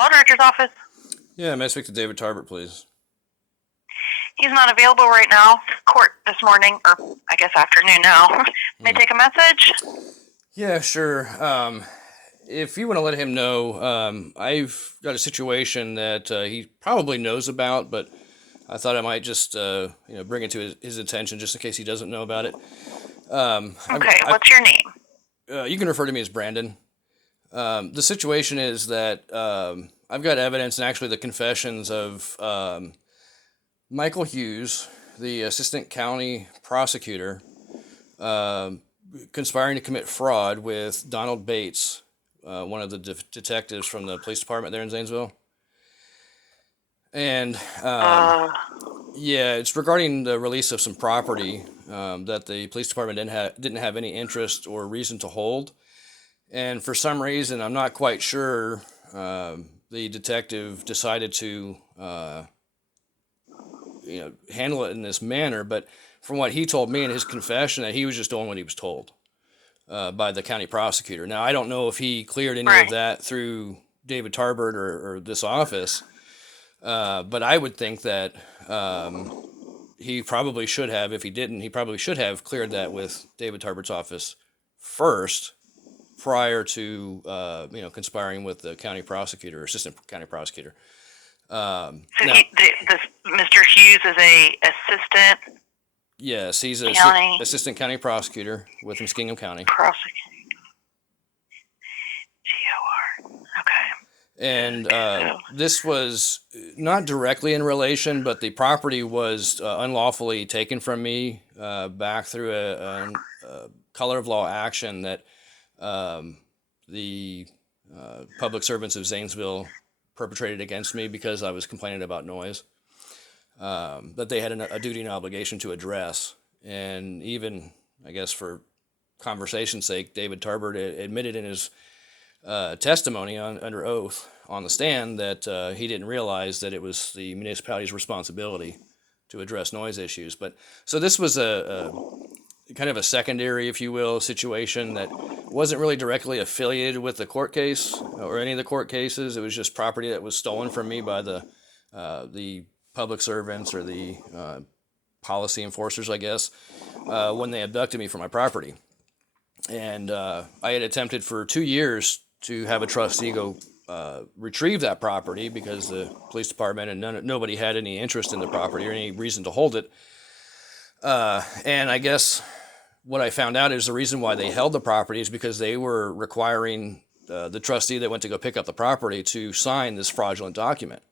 Law Director's office. Yeah, may I speak to David Tarbert, please? He's not available right now. Court this morning, or I guess afternoon now. May I take a message? Yeah, sure. If you want to let him know, I've got a situation that he probably knows about, but I thought I might just bring it to his attention just in case he doesn't know about it. Okay, what's your name? You can refer to me as Brandon. The situation is that I've got evidence and actually the confessions of Michael Hughes, the assistant county prosecutor, conspiring to commit fraud with Donald Bates, one of the detectives from the police department there in Zanesville. And yeah, it's regarding the release of some property that the police department didn't have any interest or reason to hold. And for some reason, I'm not quite sure, the detective decided to handle it in this manner. But from what he told me in his confession, that he was just doing what he was told by the county prosecutor. Now, I don't know if he cleared any of that through David Tarbert or this office, but I would think that he probably should have. If he didn't, he probably should have cleared that with David Tarbert's office first, prior to conspiring with the county prosecutor or assistant county prosecutor. So this Mr. Hughes is a assistant. Yes, he's an assistant county prosecutor with Muskingum County. Prosecuting. GOR. Okay. And this was not directly in relation, but the property was unlawfully taken from me back through a color of law action that the public servants of Zanesville perpetrated against me because I was complaining about noise, that they had a duty and obligation to address. And even, I guess for conversation's sake, David Tarbert admitted in his testimony under oath on the stand that he didn't realize that it was the municipality's responsibility to address noise issues. But so this was a kind of a secondary, if you will, situation that wasn't really directly affiliated with the court case or any of the court cases. It was just property that was stolen from me by the public servants or the policy enforcers, I guess, when they abducted me from my property. And I had attempted for 2 years to have a trustee go retrieve that property because the police department and nobody had any interest in the property or any reason to hold it. And I guess what I found out is the reason why they held the property is because they were requiring the trustee that went to go pick up the property to sign this fraudulent document.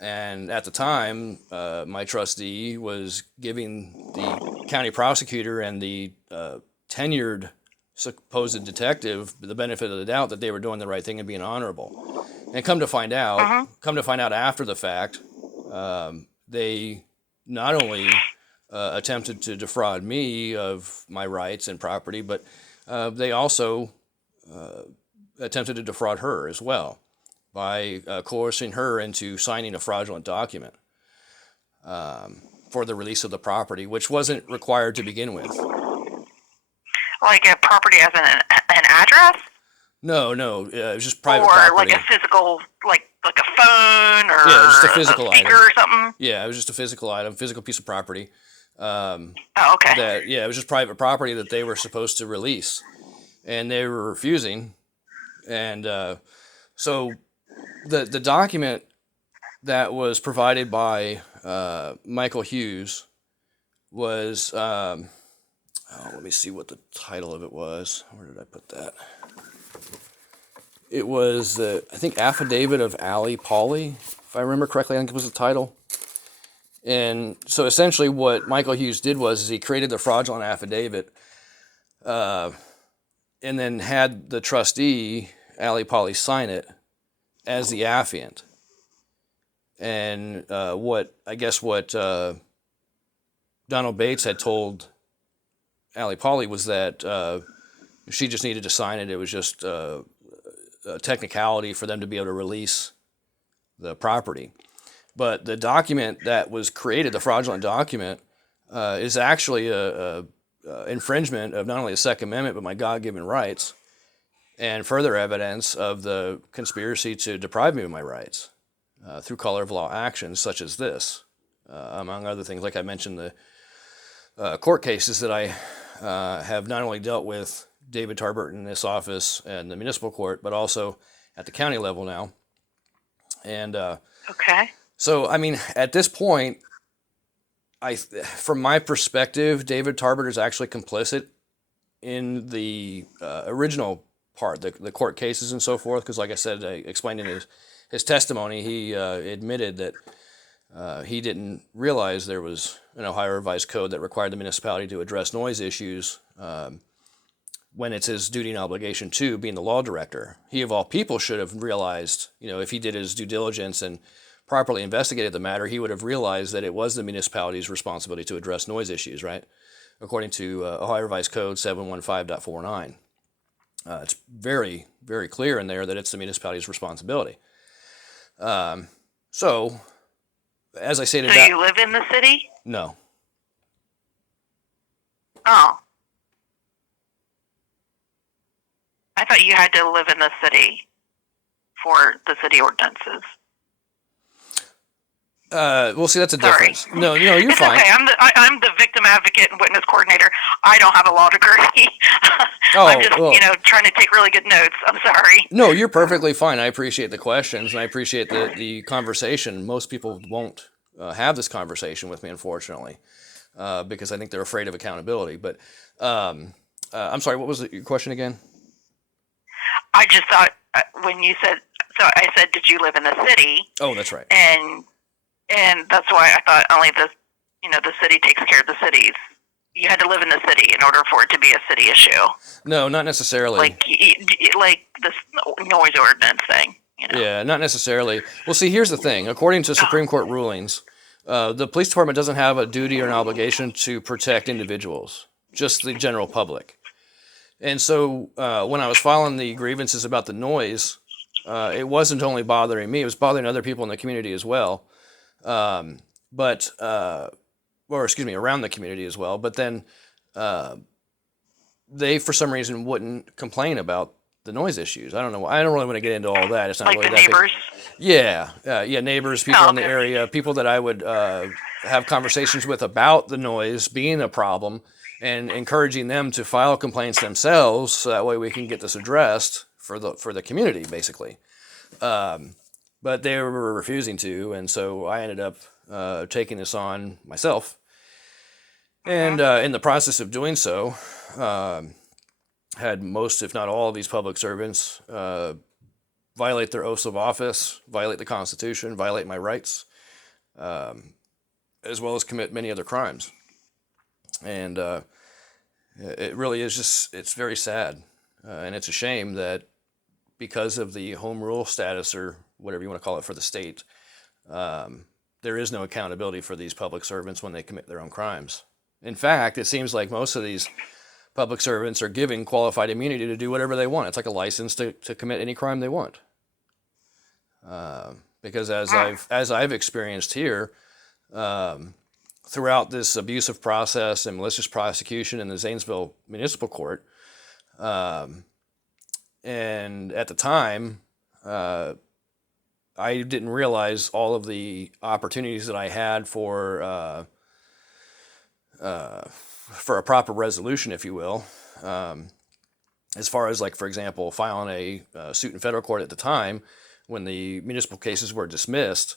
And at the time, my trustee was giving the county prosecutor and the tenured supposed detective the benefit of the doubt that they were doing the right thing and being honorable. And come to find out after the fact, they not only attempted to defraud me of my rights and property, but they also attempted to defraud her as well by coercing her into signing a fraudulent document for the release of the property, which wasn't required to begin with. Like a property as an address? No, it was just private property. Or property. like a physical, like a phone or just a physical speaker item or something? Yeah, it was just a physical item, physical piece of property. Okay. It was just private property that they were supposed to release, and they were refusing. And so the document that was provided by Michael Hughes was, let me see what the title of it was. Where did I put that? It was, I think, Affidavit of Ali Pauly, if I remember correctly. I think it was the title. And so essentially what Michael Hughes did was he created the fraudulent affidavit and then had the trustee, Ali Pauly, sign it as the affiant. And what Donald Bates had told Ali Pauly was that she just needed to sign it. It was just a technicality for them to be able to release the property. But the document that was created, the fraudulent document, is actually a infringement of not only the Second Amendment, but my God-given rights. and further evidence of the conspiracy to deprive me of my rights through color of law actions such as this, among other things. Like I mentioned, the court cases that I have not only dealt with David Tarbert in this office and the municipal court, but also at the county level now. And Okay. so, I mean, at this point, from my perspective, David Tarbert is actually complicit in the original part, the court cases and so forth. Because, like I said, I explained in his testimony, he admitted that he didn't realize there was an Ohio Revised Code that required the municipality to address noise issues when it's his duty and obligation to, being the law director. He, of all people, should have realized, if he did his due diligence and properly investigated the matter, he would have realized that it was the municipality's responsibility to address noise issues, right? According to Ohio Revised Code 715.49. It's very, very clear in there that it's the municipality's responsibility. So, as I stated... So you live in the city? No. Oh. I thought you had to live in the city for the city ordinances. Well, see, that's a difference. No, you're it's fine. Okay, I'm the victim advocate and witness coordinator. I don't have a law degree. Oh, I'm just, trying to take really good notes. I'm sorry. No, you're perfectly fine. I appreciate the questions, and I appreciate the conversation. Most people won't have this conversation with me, unfortunately, because I think they're afraid of accountability. But I'm sorry, what was your question again? I just thought when you said, so I said, did you live in the city? Oh, that's right. And that's why I thought only the city takes care of the cities. You had to live in the city in order for it to be a city issue. No, not necessarily. Like this noise ordinance thing. Yeah, not necessarily. Well, see, here's the thing. According to Supreme Court rulings, the police department doesn't have a duty or an obligation to protect individuals, just the general public. And so when I was filing the grievances about the noise, it wasn't only bothering me, it was bothering other people in the community as well. Around the community as well. But then they, for some reason, wouldn't complain about the noise issues. I don't know. I don't really want to get into all that. It's not like really the that neighbors. Big. Yeah, neighbors, people in the area, people that I would have conversations with about the noise being a problem, and encouraging them to file complaints themselves, so that way we can get this addressed for the community, basically. But they were refusing to, and so I ended up taking this on myself. And in the process of doing so, had most, if not all, of these public servants violate their oaths of office, violate the Constitution, violate my rights, as well as commit many other crimes. And it really is it's very sad. And it's a shame that because of the home rule status, or whatever you want to call it, for the state, there is no accountability for these public servants when they commit their own crimes. In fact, it seems like most of these public servants are given qualified immunity to do whatever they want. It's like a license to commit any crime they want. Because as I've experienced here, throughout this abusive process and malicious prosecution in the Zanesville Municipal Court, and at the time, I didn't realize all of the opportunities that I had for a proper resolution, if you will. As far as, like, for example, filing a suit in federal court at the time when the municipal cases were dismissed,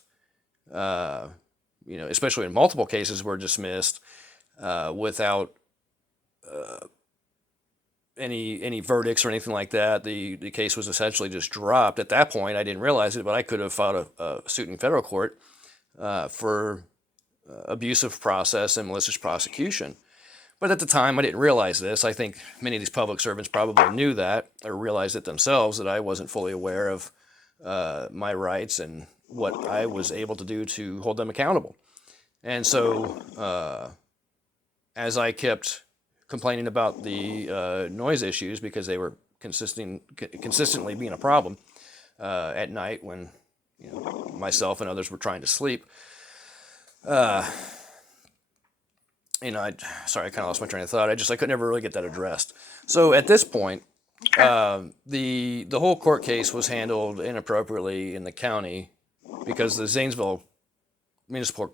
especially when multiple cases were dismissed without any verdicts or anything like that. The case was essentially just dropped. At that point, I didn't realize it, but I could have filed a suit in federal court for abusive process and malicious prosecution. But at the time, I didn't realize this. I think many of these public servants probably knew that, or realized it themselves, that I wasn't fully aware of my rights and what I was able to do to hold them accountable. And so as I kept complaining about the noise issues, because they were consistently being a problem at night when myself and others were trying to sleep, sorry, I kind of lost my train of thought. I could never really get that addressed. So at this point, The whole court case was handled inappropriately in the county because the Zanesville municipal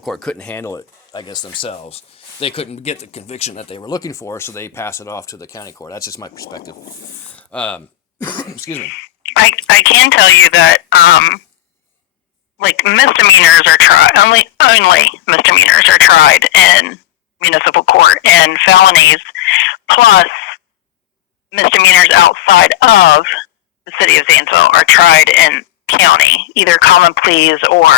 court couldn't handle it, I guess, themselves. They couldn't get the conviction that they were looking for, so they passed it off to the county court. That's just my perspective. Excuse me. I can tell you that like misdemeanors are tried only misdemeanors are tried in municipal court, and felonies plus misdemeanors outside of the city of Zanesville are tried in county, either common pleas or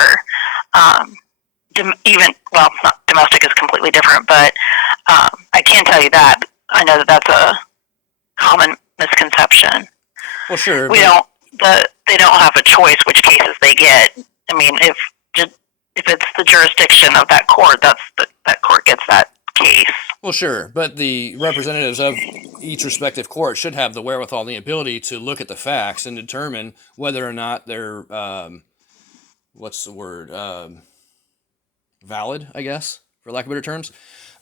even, well, not domestic is completely different, but I can tell you that. I know that that's a common misconception. Well, sure. They don't have a choice which cases they get. I mean, if it's the jurisdiction of that court, that court gets that case. Well, sure, but the representatives of each respective court should have the wherewithal and the ability to look at the facts and determine whether or not they're what's the word, valid, I guess, for lack of better terms.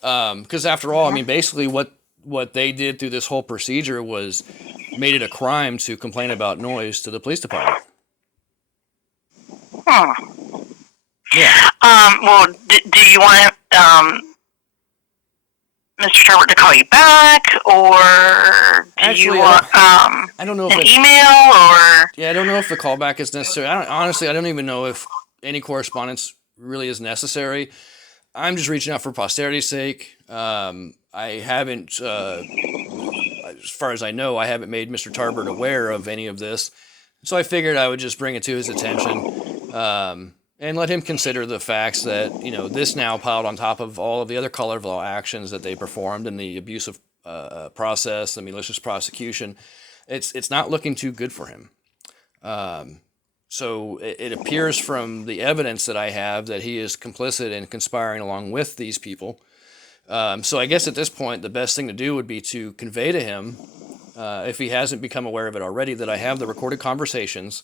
Because after all, I mean, basically what they did through this whole procedure was made it a crime to complain about noise to the police department. Yeah. Well, do you want Mr. Tarbert to call you back, or do you want I don't know if an email, or? Yeah, I don't know if the callback is necessary. Honestly, I don't even know if any correspondence really is necessary. I'm just reaching out for posterity's sake. I haven't, as far as I know, I haven't made Mr. Tarbert aware of any of this. So I figured I would just bring it to his attention and let him consider the facts that, this now piled on top of all of the other color of law actions that they performed in the abusive process, the malicious prosecution. It's not looking too good for him. So it appears from the evidence that I have that he is complicit in conspiring along with these people. So I guess at this point, the best thing to do would be to convey to him, if he hasn't become aware of it already, that I have the recorded conversations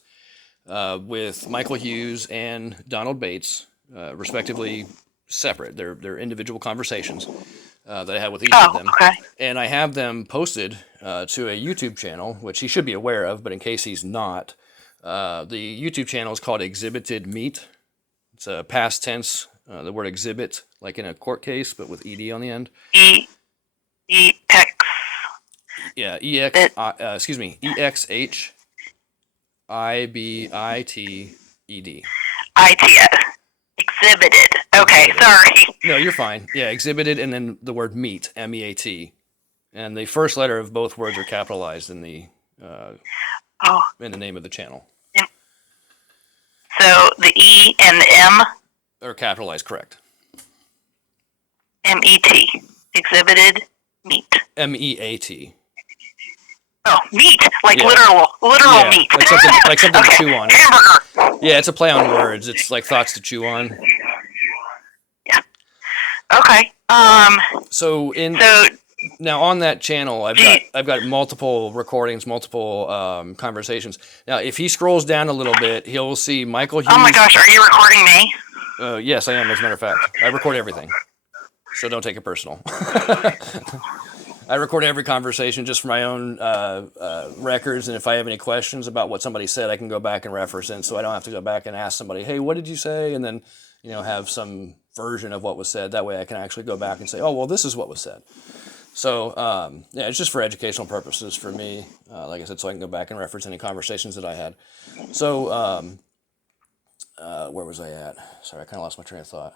with Michael Hughes and Donald Bates, respectively separate. They're individual conversations that I had with each of them. Okay. And I have them posted to a YouTube channel, which he should be aware of, but in case he's not, the YouTube channel is called Exhibited Meat. It's a past tense, the word exhibit, like in a court case, but with ED on the end. EX. Yeah, EXHIBITED. ITS. Exhibited. Okay, Exhibited. sorry. No, you're fine. Yeah, exhibited, and then the word meat, MEAT. And the first letter of both words are capitalized in the name of the channel. So the E and the M? Are capitalized, correct. MET. Exhibited meat. MEAT. Oh, meat. Like Yeah. literal Yeah, meat. like something Okay. to chew on. Hamburger. Yeah, it's a play on words. It's like thoughts to chew on. Yeah. Okay. So now on that channel, I've got multiple recordings, multiple conversations. Now, if he scrolls down a little bit, he'll see Michael Hughes. Oh my gosh, are you recording me? Yes, I am. As a matter of fact, I record everything, so don't take it personal. I record every conversation just for my own records, and if I have any questions about what somebody said, I can go back and reference it, so I don't have to go back and ask somebody, "Hey, what did you say?" and then have some version of what was said. That way, I can actually go back and say, "Oh, well, this is what was said." So yeah, it's just for educational purposes for me. Like I said, so I can go back and reference any conversations that I had. So where was I at? Sorry, I kind of lost my train of thought.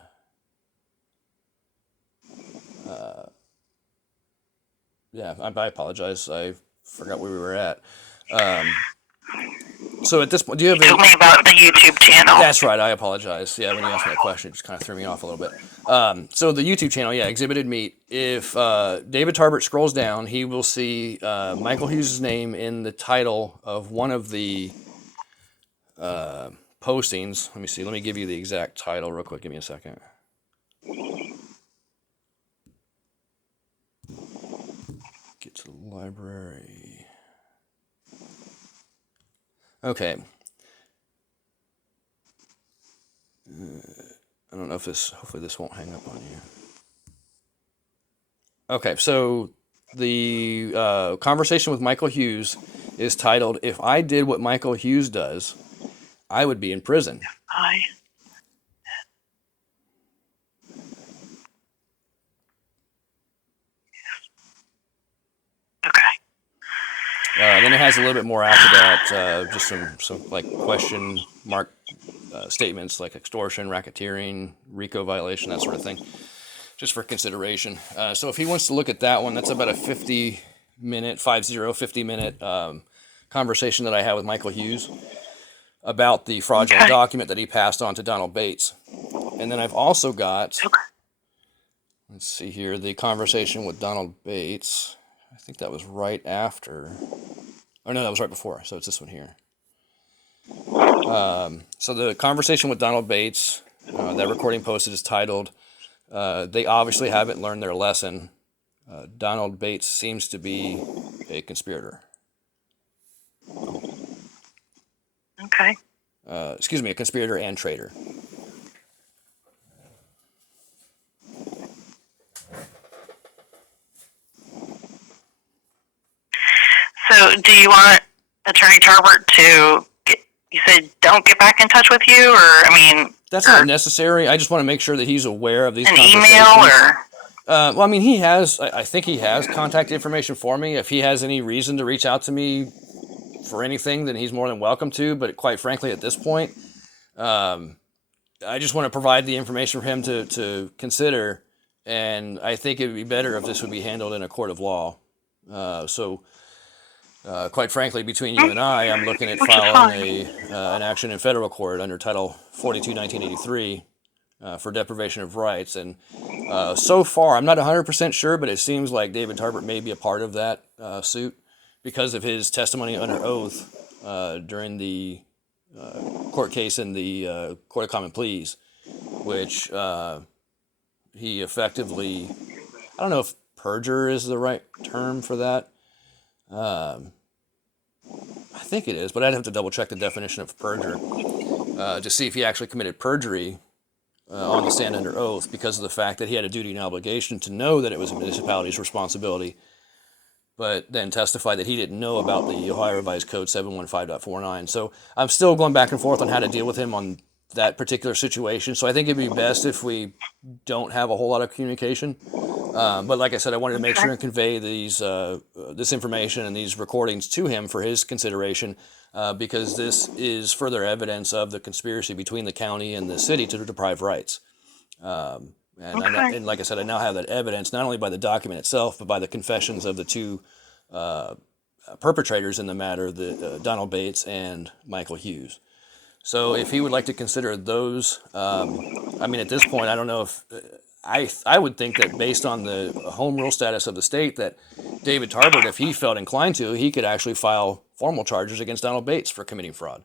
Yeah, I apologize. I forgot where we were at. So at this point, do you have You told me about the YouTube channel. That's right. I apologize. Yeah, when you asked me that question, it just kind of threw me off a little bit. So the YouTube channel, yeah, Exhibited Meat. If David Tarbert scrolls down, he will see Michael Hughes' name in the title of one of the postings. Let me see. Let me give you the exact title real quick. Give me a second. Get to the library. Okay. I don't know if hopefully this won't hang up on you. Okay, so The conversation with Michael Hughes is titled, "If I Did What Michael Hughes Does, I Would Be in Prison." I. Okay. Then it has a little bit more after that, just some like question mark statements like extortion, racketeering, RICO violation, that sort of thing, just for consideration. So if he wants to look at that one, that's about a 50-minute conversation that I had with Michael Hughes about the fraudulent document that he passed on to Donald Bates. And then I've also got, let's see here, the conversation with Donald Bates. I think that was right after. Oh, no, that was right before. So it's this one here. So the conversation with Donald Bates, that recording posted is titled, "They obviously haven't learned their lesson. Donald Bates seems to be a conspirator." Okay. Excuse me, a conspirator and traitor. So, do you want Attorney Tarbert to you said don't get back in touch with you, or I mean, that's not necessary. I just want to make sure that he's aware of these an conversations. email or. Well, I mean, he has. I think he has contact information for me. If he has any reason to reach out to me for anything, then he's more than welcome to. But quite frankly, at this point, I just want to provide the information for him to consider. And I think it would be better if this would be handled in a court of law. Quite frankly, between you and I'm looking at filing an action in federal court under Title 42, 1983 for deprivation of rights. And so far, I'm not 100% sure, but it seems like David Tarbert may be a part of that suit because of his testimony under oath during the court case in the Court of Common Pleas, which he effectively, I don't know if perjure is the right term for that. I think it is, but I'd have to double check the definition of perjure to see if he actually committed perjury on the stand under oath because of the fact that he had a duty and obligation to know that it was a municipality's responsibility, but then testified that he didn't know about the Ohio Revised Code 715.49. So I'm still going back and forth on how to deal with him on that particular situation. So I think it'd be best if we don't have a whole lot of communication. But like I said, I wanted to make sure and convey this information and these recordings to him for his consideration because this is further evidence of the conspiracy between the county and the city to deprive rights. And like I said, I now have that evidence not only by the document itself, but by the confessions of the two perpetrators in the matter, Donald Bates and Michael Hughes. So if he would like to consider those, I mean, at this point, I don't know if I would think that based on the home rule status of the state that David Tarbert, if he felt inclined to, he could actually file formal charges against Donald Bates for committing fraud.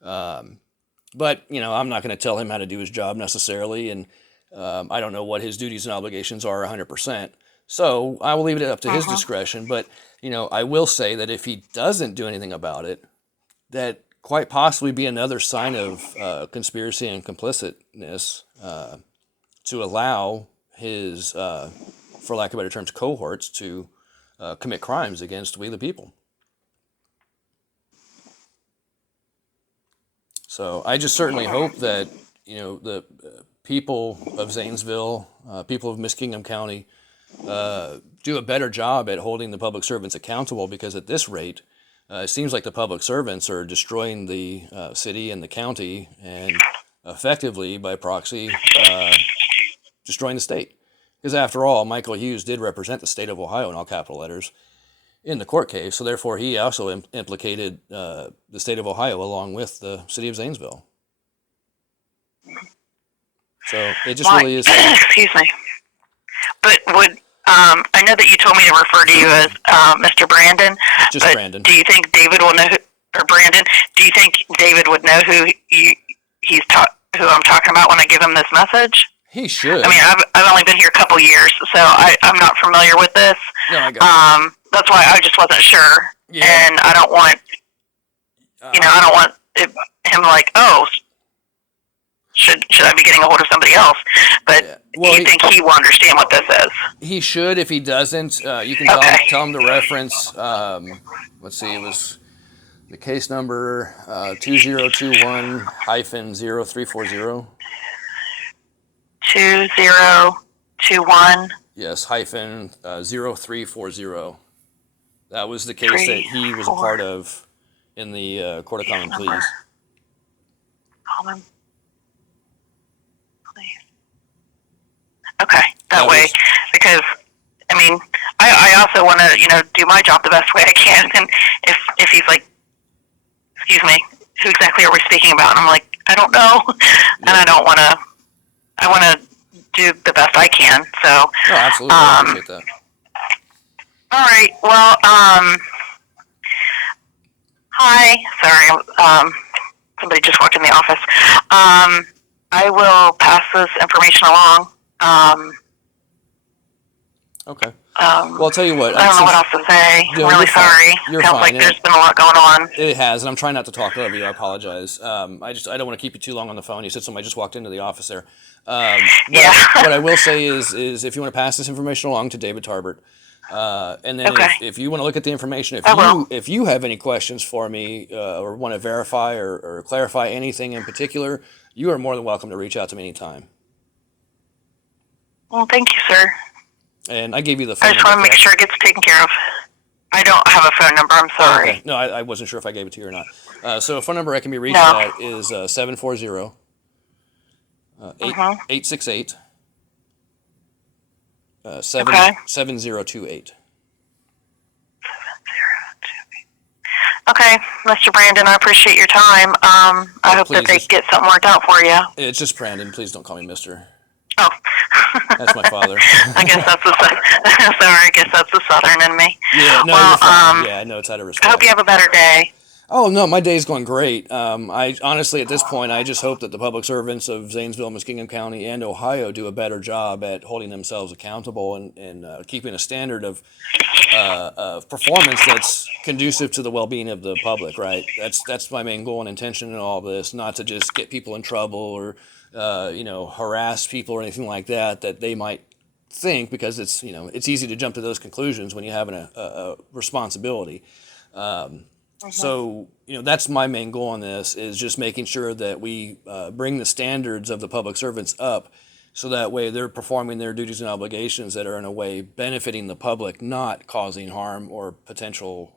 But, you know, I'm not going to tell him how to do his job necessarily, and I don't know what his duties and obligations are 100%. So I will leave it up to his discretion. But, you know, I will say that if he doesn't do anything about it, that quite possibly be another sign of conspiracy and complicitness to allow his, for lack of better terms, cohorts to commit crimes against we the people. So I just certainly hope that, you know, the people of Zanesville, people of Muskingum County, do a better job at holding the public servants accountable, because at this rate, it seems like the public servants are destroying the city and the county, and effectively, by proxy, destroying the state. Because after all, Michael Hughes did represent the state of Ohio in all capital letters in the court case, so therefore he also implicated the state of Ohio along with the city of Zanesville. So it just really is. Excuse me. But would I know that you told me to refer to you as Mr. Brandon. Just but Brandon. Do you think David will know or Brandon? Do you think David would know who who I'm talking about when I give him this message? He should. I mean, I've only been here a couple years, so I'm not familiar with this. No, I got it. That's why I just wasn't sure, Yeah. and I don't want, I don't want him like, oh, should I be getting a hold of somebody else? But Well, you think he will understand what this is? he should. If he doesn't, you can tell him to reference. Let's see, it was the case number 2021-0340. 2021. Yes, hyphen 0340. That was the case that he was a part of in the Court of Common Pleas. Common Pleas. Okay, that way, because I mean, I also want to do my job the best way I can, and if he's like, excuse me, who exactly are we speaking about? And I'm like, I don't know, and I don't want to. I want to do the best I can. So. No, absolutely. I appreciate that. All right. Well, hi. Sorry. Somebody just walked in the office. I will pass this information along. Okay. Well, I'll tell you what. I don't know what else to say. I'm really sorry. You're Sounds fine. like there's been a lot going on. It has, and I'm trying not to talk over you. I apologize. I don't want to keep you too long on the phone. You said somebody just walked into the office there. What I will say is if you want to pass this information along to David Tarbert, and then if you want to look at the information, if you have any questions for me or want to verify or clarify anything in particular, you are more than welcome to reach out to me anytime. Well, thank you, sir. And I gave you the phone number. I just want to make sure it gets taken care of. I don't have a phone number. I'm sorry. Okay. No, I wasn't sure if I gave it to you or not. So a phone number I can be reached at is 740 868 7028. Okay, Mr. Brandon, I appreciate your time. I hope that they get something worked out for you. It's just Brandon. Please don't call me Mr. Oh. That's my father. I guess that's the Southern in me. Yeah, no, you're fine. Yeah, I know it's out of respect. I hope you have a better day. Oh, no, my day's going great. I honestly, at this point, I just hope that the public servants of Zanesville, Muskingum County, and Ohio do a better job at holding themselves accountable and keeping a standard of performance that's conducive to the well-being of the public, right? That's my main goal and intention in all of this, not to just get people in trouble or, harass people or anything like that they might think, because it's easy to jump to those conclusions when you have a responsibility. So, that's my main goal on this, is just making sure that we bring the standards of the public servants up so that way they're performing their duties and obligations that are in a way benefiting the public, not causing harm or potential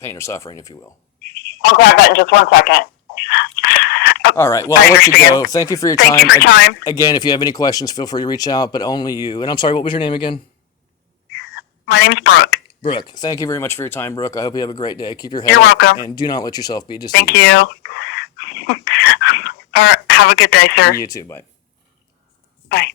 pain or suffering, if you will. I'll grab that in just 1 second. All right. Well, I'll let you go. Thank you for your time. Thank you for your time. Again, if you have any questions, feel free to reach out, but only you. And I'm sorry, what was your name again? My name's Brooke. Brooke, thank you very much for your time, Brooke. I hope you have a great day. Keep your head You're up. welcome. And do not let yourself be deceived. Thank you. All right. Have a good day, sir. You too. Bye. Bye.